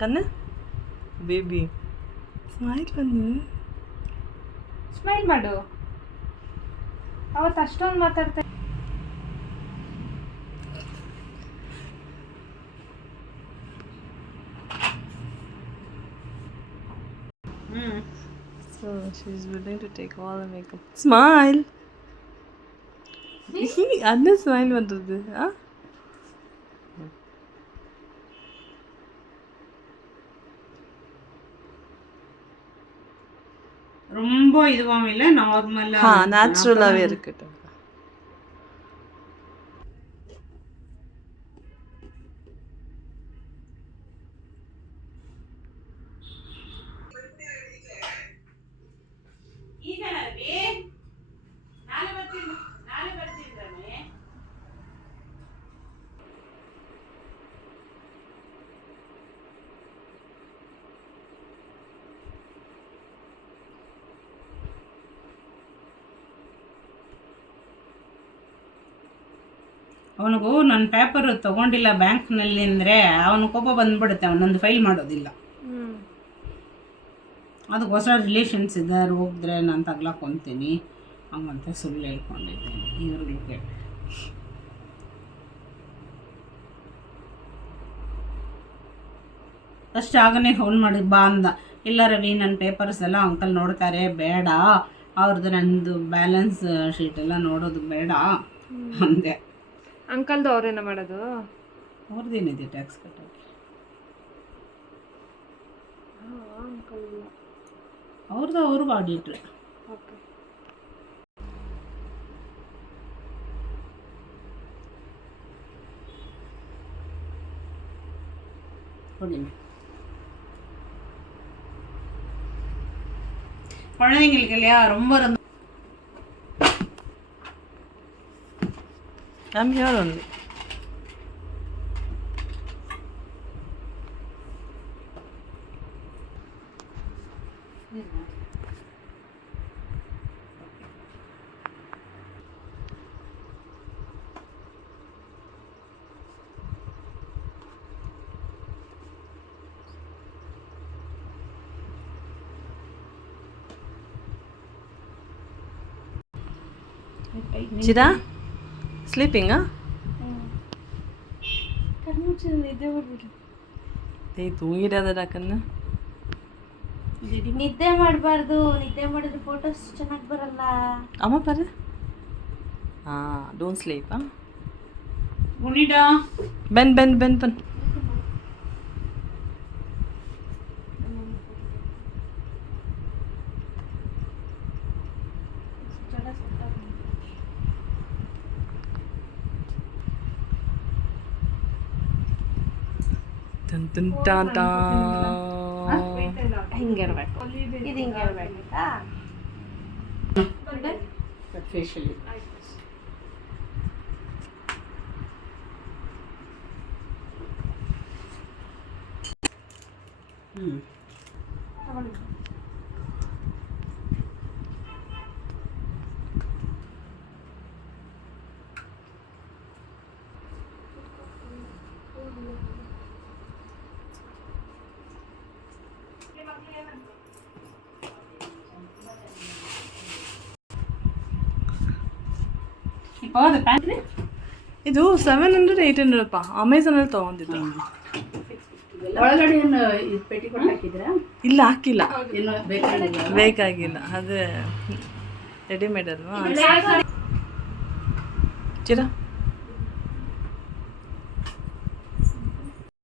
ಕಣ್ಣು baby smile ಬಂದು smile ಮಾಡು. ಅವತ್ತು ಅಷ್ಟೊಂದು ಮಾತಾಡ್ತಾ So she's willing to take all the makeup. Smile. அந்த ஸ்மைல் வந்துருது. ரொம்ப இதுவாகவும் இல்லை, நார்மலா நேச்சுரலாவே இருக்கட்டும். ಅವನಿಗೂ ನನ್ನ ಪೇಪರ್ ತೊಗೊಂಡಿಲ್ಲ ಬ್ಯಾಂಕ್ನಲ್ಲಿ ಅಂದರೆ ಅವನ ಕೋಪ ಬಂದ್ಬಿಡುತ್ತೆ, ಅವನೊಂದು ಫೈಲ್ ಮಾಡೋದಿಲ್ಲ. ಅದಕ್ಕೋಸ್ಕರ ರಿಲೇಷನ್ಸ್ ಇದ್ದಾರೆ, ಹೋಗಿದ್ರೆ ನಾನು ತಗ್ಲಾಕೊಂತೀನಿ ಹಂಗಂತ ಸುಳ್ಳು ಹೇಳ್ಕೊಂಡಿದ್ದೇನೆ ಇವ್ರಿಗೆ. ಫಸ್ಟ್ ಆಗನೇ ಫೋನ್ ಮಾಡಿ ಬಾ ಅಂದ. ಇಲ್ಲ ರವಿ, ನನ್ನ ಪೇಪರ್ಸ್ ಎಲ್ಲ ಅಂಕಲ್ ನೋಡ್ತಾರೆ, ಬೇಡ ಅವ್ರದ್ದು ನನ್ನದು ಬ್ಯಾಲೆನ್ಸ್ ಶೀಟ್ ಎಲ್ಲ ನೋಡೋದು ಬೇಡ ಅಂದೆ. ಅಂಕಲ್ದು ಅವ್ರೇನ ಮಾಡೋದು? ಅವ್ರದ್ದೇನಿದೆ ಟ್ಯಾಕ್ಸ್ ಕಟ್ಟೋಕ್ಕೆ? ಅವ್ರಿಗೂ ಆಡಿಟ್ರ್. ಓಕೆ. ಕೊಡಿ குழந்தைங்களுக்கு இல்லையா ரொம்ப I'm here only. Chida? Sleeping, huh? ತೂಗಿರೋದಲ್ಲ ಕಣ್ಣು. ನಿದ್ದೆ ಮಾಡಬಾರ್ದು, ನಿದ್ದೆ ಮಾಡಿದ್ರೆ ಫೋಟೋಸ್ ಚೆನ್ನಾಗಿ ಬರಲ್ಲ. ಅಮ್ಮ ಬರ್ರಿ. Don't sleep. ಗುಣಿಡಾ ಬೆನ್ ಬೆನ್ ಬೆನ್ ಬೆನ್. ಹಿಂಗಿರ್ಬೇಕು, ಇದು ಹಿಂಗಿರ್ಬೇಕಾ? ಫೇಶಿಯಲಿ ಇದು 700 800 ಅಮೆಝಾನಲ್ಲಿ ತೊಗೊಂಡಿದ್ದು. ಒಳಗಡೆ ಪೆಟಿಕೋಟ್ ಹಾಕಿದ್ರಾ? ಇಲ್ಲ, ಹಾಕಿಲ್ಲ, ಬೇಕಾಗಿಲ್ಲ. ಅದೇ ರೆಡಿಮೇಡ್ ಅಲ್ವಾ. ಚಿರ